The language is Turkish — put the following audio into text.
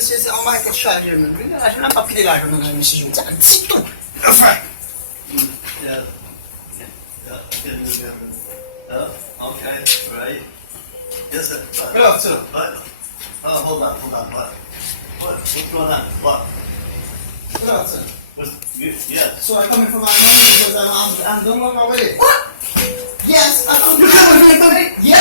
Se on vaikka sharjırmıyor. Aşağıdan papiler şunun ölmesi yok. Zitto. Öfer. Yeah. Yeah. Okay. Right. Yes, sir. Right, sir. Right. Oh, hold on. What's going on? What? Right, sir. Yeah. So I come in from my house because I'm on my way. What? Yes, I come from my way. Yes.